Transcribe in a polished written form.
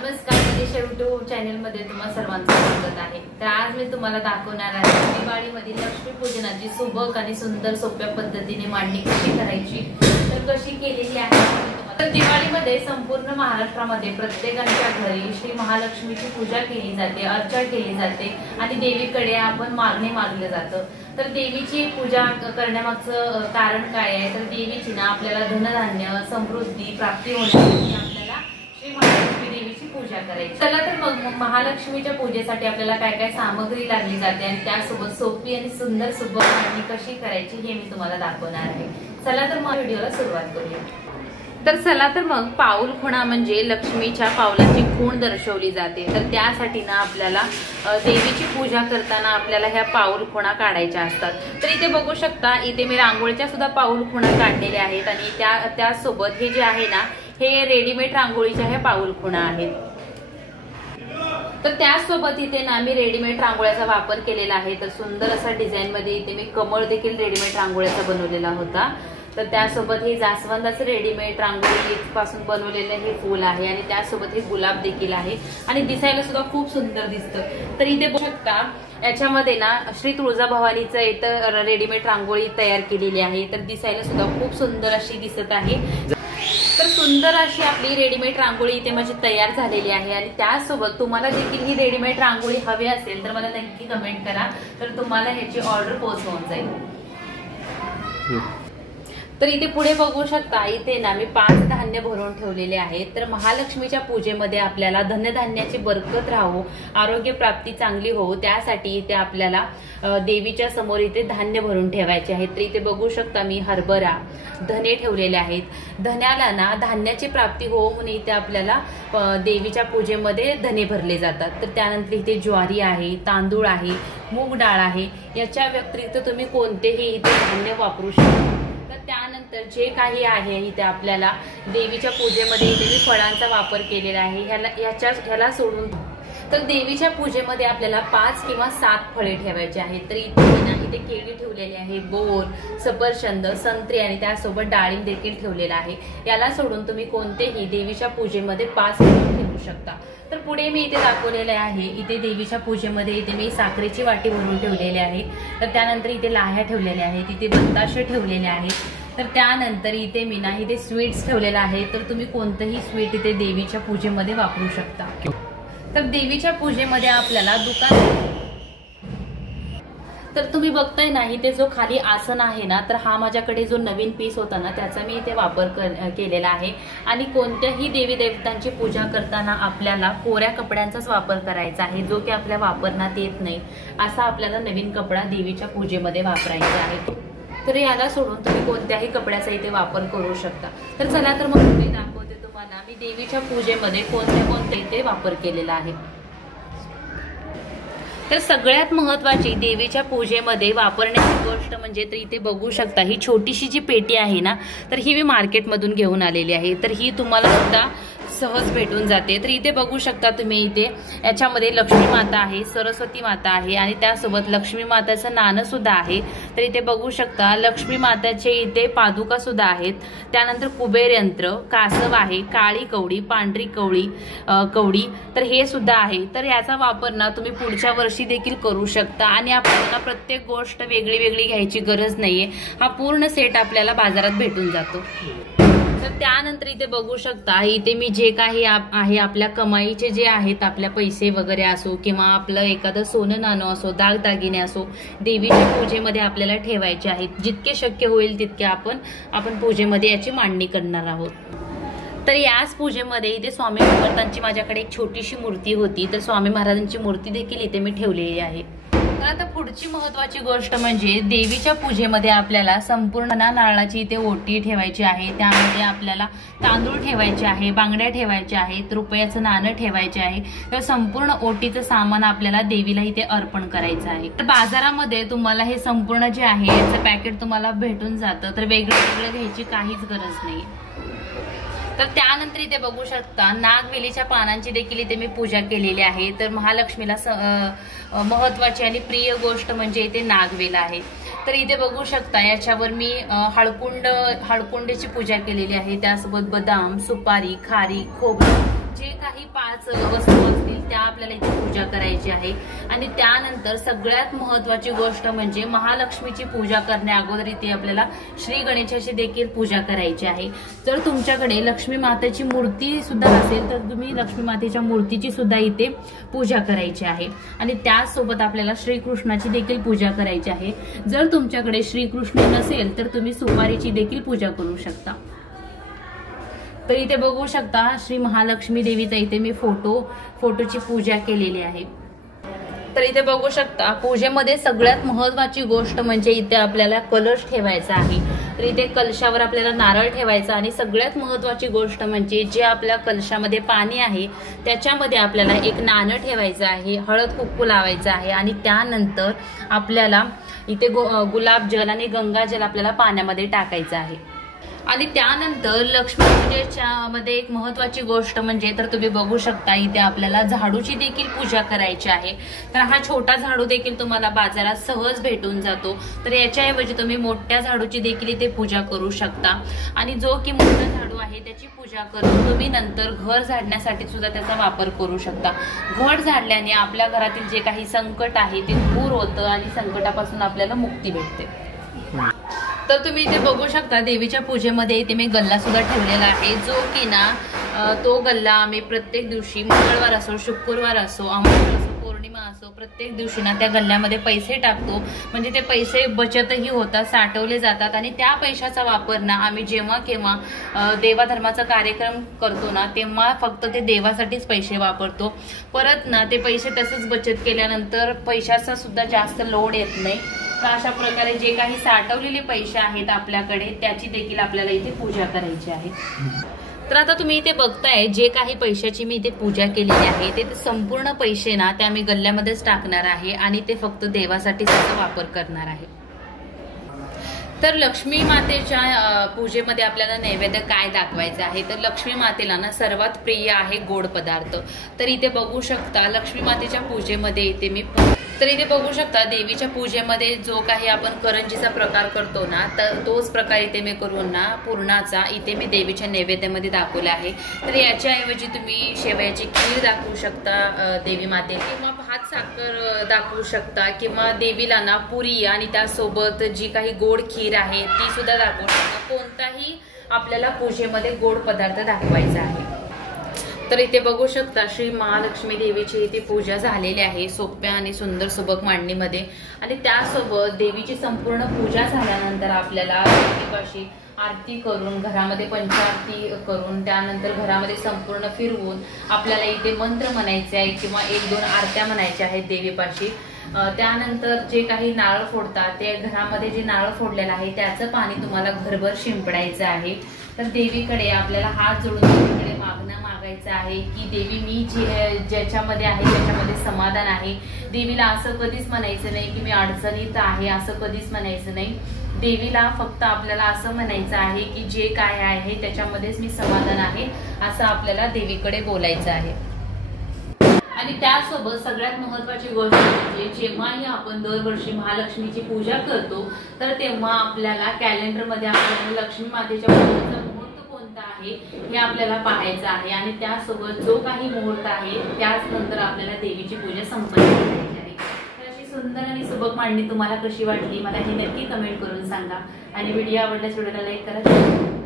नमस्कार, Manisha YouTube channel मध्ये तुम्हा सर्वांचं स्वागत आहे। तर आज मी तुम्हाला दाखवणार आहे दिवाळीमध्ये लक्ष्मी पूजनाची सुबक आणि सुंदर सोप्या पद्धतीने मांडणी कशी करायची तर कशी केलेली आहे। तर दिवाळीमध्ये संपूर्ण महाराष्ट्रामध्ये प्रत्येकाच्या घरी श्री महालक्ष्मीची पूजा केली जाते, अर्चा केली जाते आणि देवीकडे आपण मागणे मागले जातं। तर देवीची पूजा करण्यामागचं कारण काय आहे तर देवीची ना आपल्याला धनधान्य समृद्धी प्राप्ती होण्यासाठी आपल्याला श्री महालक्ष्मी देवीची पूजा करायची। चला तर मग महालक्ष्मीच्या पूजेसाठी आपल्याला काय काय सामग्री लागली जाते आणि त्यासोबत सोपी आणि सुंदर सुबक मांडणी कशी करायची हे मी तुम्हाला दाखवणार आहे। चला तर मग व्हिडिओला सुरुवात करूया। तर चला तर मग पाऊल खुणा म्हणजे लक्ष्मीच्या पावलाची खूण दर्शवली जाते। तर त्यासाठी ना आपल्याला देवीची पूजा करताना आपल्याला ह्या पाऊल खुणा काढायच्या असतात। तर इथे बघू शकता, इथे मी रांगोळीच्या सुद्धा पाऊल खुणा काढलेल्या आहेत आणि त्यासोबत हे जे आहे ना हे रेडीमेड रांगोळीच्या ह्या पाऊल खुणा आहेत। तर त्यासोबत इथे ना मी रेडीमेड रांगोळ्याचा वापर केलेला आहे। तर सुंदर असा डिझाईन मध्ये इथे मी कमळ देखील रेडीमेड रांगोळ्याचा बनवलेला होता। तर त्यासोबत हे जास्वंदाचं रेडीमेड रांगोळी पासून बनवलेलं हे फूल आहे आणि त्यासोबत हे गुलाब देखील आहे आणि दिसायला सुद्धा खूप सुंदर दिसतं। तर इथे बघू शकता याच्यामध्ये ना श्री तुळजाभवानीचं इथं रेडीमेड रांगोळी तयार केलेली आहे। तर दिसायला सुद्धा खूप सुंदर अशी दिसत आहे। तर सुंदर अशी आपली रेडीमेड रांगोळी इथे माझी तयार झालेली आहे आणि त्यासोबत तुम्हाला देखील ही रेडीमेड रांगोळी हवी असेल तर मला नक्की कमेंट करा, तर तुम्हाला ह्याची ऑर्डर पोहोचवून जाईल। तर इथे पुढे बघू शकता, इथे ना मी 5 धान्य भरून ठेवलेले आहेत। तर महालक्ष्मीच्या पूजेमध्ये आपल्याला धनधान्याची बरकत राहो, आरोग्य प्राप्ती चांगली हो, त्यासाठी इथे आपल्याला देवीच्या समोर इथे धान्य भरून ठेवायचे आहेत। तर इथे बघू शकता मी हरभरा, धने ठेवलेले आहेत। धन्याला ना धान्याची प्राप्ती हो म्हणून इथे आपल्याला देवीच्या पूजेमध्ये धने भरले जातात। तर त्यानंतर इथे ज्वारी आहे, तांदूळ आहे, मूग डाळ आहे। याच्या व्यतिरिक्त तुम्ही कोणतेही इथे धान्य वापरू शकता। त्यानंतर जे काही आहे इथे आपल्याला देवीच्या पूजेमध्ये इथे मी फळांचा वापर केलेला आहे। ह्याला सोडून तर देवीच्या पूजेमध्ये आपल्याला 5 किंवा 7 फळे ठेवायचे आहेत। तर इथे केळी ठेवलेली आहे, बोर, सफरचंद, संत्री आणि त्यासोबत डाळिंब देखील ठेवलेला आहे। याला सोडून तुम्ही कोणतेही देवीच्या पूजेमध्ये 5 फळे ठेवू शकता। तर पुढे मी इथे दाखवलेले आहे, इथे देवीच्या पूजेमध्ये इथे मी साखरेची वाटी भरून ठेवलेली आहे। तर त्यानंतर इथे लाह्या ठेवलेल्या आहेत, इथे बताशे ठेवलेले आहेत। तर त्यानंतर इथे मी ना इथे स्वीट्स ठेवलेला आहे। तर तुम्ही कोणतंही स्वीट इथे देवीच्या पूजेमध्ये वापरू शकता। तर देवीच्या पूजेमध्ये आपल्याला तर तुम्ही बघताय ना इथे जो खाली आसन आहे ना, तर हा माझ्याकडे जो नवीन पीस होता ना त्याचा मी इथे वापर केलेला आहे। आणि कोणत्याही देवी देवतांची पूजा करताना आपल्याला कोऱ्या कपड्यांचाच वापर करायचा आहे, जो की आपल्या वापरण्यात येत नाही असा आपल्याला नवीन कपडा देवीच्या पूजेमध्ये वापरायचा आहे। तर याला सोडून तुम्ही कोणत्याही कपड्याचा इथे वापर करू शकता। तर चला तर मग मी दाखवते तुम्हाला मी देवीच्या पूजेमध्ये कोणते इथे वापर केलेला आहे। तर सगळ्यात महत्त्वाची देवीच्या पूजेमध्ये वापरण्याची गोष्ट म्हणजे तर इथे बघू शकता ही छोटीशी जी पेटी आहे ना, तर ही मी मार्केटमधून घेऊन आलेली आहे। तर ही तुम्हाला सुद्धा सहज भेटून जाते। तर इथे बघू शकता तुम्ही इथे याच्यामध्ये लक्ष्मी माता आहे, सरस्वती माता आहे आणि त्यासोबत लक्ष्मी माताचं नाणं सुद्धा आहे। तर इथे बघू शकता लक्ष्मी माताचे इथे पादुका सुद्धा आहेत। त्यानंतर कुबेर यंत्र, कासव आहे, काळी कवडी, पांढरी कवडी तर हे सुद्धा आहे। तर याचा वापर ना तुम्ही पुढच्या वर्षी देखील करू शकता आणि आपल्याला प्रत्येक गोष्ट वेगळी वेगळी घ्यायची गरज नाहीये, हा पूर्ण सेट आपल्याला बाजारात भेटून जातो। तर त्यानंतर इथे बघू शकता इथे मी जे काही आहे आपल्या कमाईचे जे आहेत, आपल्या पैसे वगैरे असो किंवा आपलं एखादं सोनं नाणं असो, दागदागिने असो, देवीच्या पूजेमध्ये आपल्याला ठेवायचे आहेत। जितके शक्य होईल तितके आपण पूजेमध्ये याची मांडणी करणार आहोत। तर याच पूजेमध्ये इथे स्वामी समर्थांची माझ्याकडे एक छोटीशी मूर्ती होती। तर स्वामी महाराजांची मूर्ती देखील इथे मी ठेवलेली आहे। तर आता पुढची महत्त्वाची गोष्ट म्हणजे देवीच्या पूजेमध्ये आपल्याला संपूर्ण नारळाची इथे ओटी ठेवायची आहे। त्यामध्ये आपल्याला तांदूळ ठेवायचे आहे, बांगड्या ठेवायच्या आहेत, रुपयाचं नाणं ठेवायचे आहे। तर संपूर्ण ओटीचं सामान आपल्याला देवीला इथे अर्पण करायचं आहे। तर बाजारामध्ये तुम्हाला हे संपूर्ण जे आहे याचं पॅकेट तुम्हाला भेटून जातं। तर वेगळं घ्यायची काहीच गरज नाही। तर त्यानंतर इथे बघू शकता नागवेलीच्या पानांची देखील इथे मी पूजा केलेली आहे। तर महालक्ष्मीला महत्त्वाची आणि प्रिय गोष्ट म्हणजे इथे नागवेल आहे। तर इथे बघू शकता याच्यावर मी हळकुंडेची पूजा केलेली आहे। त्यासोबत बदाम, सुपारी, खारी, खोबरं जे काही 5 वस्तू असतील त्या आपल्याला इथे पूजा करायची आहे। आणि त्यानंतर सगळ्यात महत्त्वाची गोष्ट म्हणजे महालक्ष्मीची पूजा करण्या अगोदर इथे आपल्याला श्री गणेशाची देखील पूजा करायची आहे। जर तुमच्याकडे लक्ष्मी मातेची मूर्ती सुद्धा असेल तर तुम्ही लक्ष्मी मातेच्या मूर्तीची सुद्धा इथे पूजा करायची आहे। आणि त्याचसोबत आपल्याला श्रीकृष्णाची देखील पूजा करायची आहे। जर तुमच्याकडे श्रीकृष्ण नसेल तर तुम्ही सुपारीची देखील पूजा करू शकता। तर इथे बघू शकता श्री महालक्ष्मी देवीचा इथे मी फोटोची पूजा केलेली आहे। तर इथे बघू शकता पूजेमध्ये सगळ्यात महत्त्वाची गोष्ट म्हणजे इथे आपल्याला कलश ठेवायचा आहे। तर इथे कलशावर आपल्याला नारळ ठेवायचा आणि सगळ्यात महत्त्वाची गोष्ट म्हणजे जे आपल्या कलशामध्ये पाणी आहे त्याच्यामध्ये आपल्याला एक नाणं ठेवायचं आहे, हळद कुंकू लावायचं आहे आणि त्यानंतर आपल्याला इथे गुलाबजल आणि गंगाजल आपल्याला पाण्यामध्ये टाकायचं आहे। आणि त्यानंतर लक्ष्मी पूजेच्या मध्ये एक महत्त्वाची गोष्ट म्हणजे तर तुम्ही बघू शकता इथे आपल्याला झाडूची देखील पूजा करायची आहे। तर हा छोटा झाडू देखील तुम्हाला बाजारात सहज भेटून जातो। तर याच्याऐवजी तुम्ही मोठ्या झाडूची देखील इथे पूजा करू शकता। आणि जो की मोठा झाडू आहे त्याची पूजा करून तुम्ही नंतर घर झाडण्यासाठी सुद्धा त्याचा वापर करू शकता। घर झाडल्याने आपल्या घरातील जे काही संकट आहे ते दूर होतं आणि संकटापासून आपल्याला मुक्ती भेटते। तर तुम्ही इथे बघू शकता देवीच्या पूजेमध्ये इथे मी गल्ला सुद्धा ठेवलेला आहे, जो की ना तो गल्ला आम्ही प्रत्येक दिवशी मंगळवार असो, शुक्रवार असो, अमावस्या असो, पौर्णिमा असो प्रत्येक दिवशी ना त्या गल्ल्यामध्ये पैसे टाकतो। म्हणजे ते पैसे बचतही होतात, साठवले जातात आणि त्या पैशाचा वापर ना आम्ही जेव्हा केव्हा देवाधर्माचा कार्यक्रम करतो ना तेव्हा फक्त ते देवासाठीच पैसे वापरतो। परत ना ते पैसे तसंच बचत केल्यानंतर पैशाचा सुद्धा जास्त लोड येत नाही। तर अशा प्रकारे जे काही साठवलेले पैसे आहेत आपल्याकडे त्याची देखील आपल्याला इथे पूजा करायची आहे। तर आता तुम्ही इथे बघताय जे काही पैशाची मी इथे पूजा केलेली आहे ते संपूर्ण पैसे ना त्या मी गल्ल्यामध्येच टाकणार आहे आणि ते फक्त देवासाठी त्याचा वापर करणार आहे। तर लक्ष्मी मातेच्या पूजेमध्ये आपल्याला नैवेद्य काय दाखवायचं आहे तर लक्ष्मी मातेला ना सर्वात प्रिय आहे गोड पदार्थ। तर इथे बघू शकता लक्ष्मी मातेच्या पूजेमध्ये इथे बघू शकता देवीच्या पूजेमध्ये जो काही आपण करंजीचा प्रकार करतो ना तर तोच प्रकार इथे मी करून ना पूर्णाचा इथे मी देवीच्या नैवेद्यामध्ये दाखवला आहे। तर याच्याऐवजी तुम्ही शेवयाची खीर दाखवू शकता देवी मातेला किंवा भात साखर दाखवू शकता किंवा देवीला ना पुरी आणि त्यासोबत जी काही गोड खीर आहे ती सुद्धा दाखवू शकता। कोणताही आपल्याला पूजेमध्ये गोड पदार्थ दाखवायचा आहे। तर इथे बघू शकता श्री महालक्ष्मी देवीची इथे पूजा झालेली आहे सोप्या आणि सुंदर सुबक मांडणीमध्ये। आणि त्यासोबत देवीची संपूर्ण पूजा झाल्यानंतर आपल्याला देवीपाशी आरती करून घरामध्ये पंचारती करून त्यानंतर घरामध्ये संपूर्ण फिरवून आपल्याला इथे मंत्र म्हणायचे आहे किंवा 1-2 आरत्या म्हणायच्या आहेत देवीपाशी। त्यानंतर जे काही नारळ फोडतात ते घरामध्ये जे नारळ फोडलेलं आहे त्याचं पाणी तुम्हाला घरभर शिंपडायचं आहे। तर देवीकडे आपल्याला हात जोडून देवीकडे मागणं मागायचं आहे की देवी मी ज्याच्यामध्ये आहे त्याच्यामध्ये समाधान आहे। देवीला असं कधीच म्हणायचं नाही की मी अडचणीत आहे, असं कधीच म्हणायचं नाही। देवीला फक्त आपल्याला असं म्हणायचं आहे की जे काय आहे त्याच्यामध्येच मी समाधान आहे असं आपल्याला देवीकडे बोलायचं आहे। आणि त्यासोबत सगळ्यात महत्त्वाची गोष्ट म्हणजे जेव्हाही आपण दरवर्षी महालक्ष्मीची पूजा करतो तर तेव्हा आपल्याला कॅलेंडरमध्ये आपल्याला लक्ष्मी मातेच्या पूजेचा मुहूर्त कोणता आहे हे आपल्याला पाहायचं आहे। आणि त्यासोबत जो काही मुहूर्त आहे त्याच नंतर आपल्याला देवीची पूजा संपन्न करायची आहे। तर अशी सुंदर आणि सुबक मांडणी तुम्हाला कशी वाटली मला हे नक्की कमेंट करून सांगा। आणि व्हिडिओ आवडल्यास व्हिडिओला लाईक करा।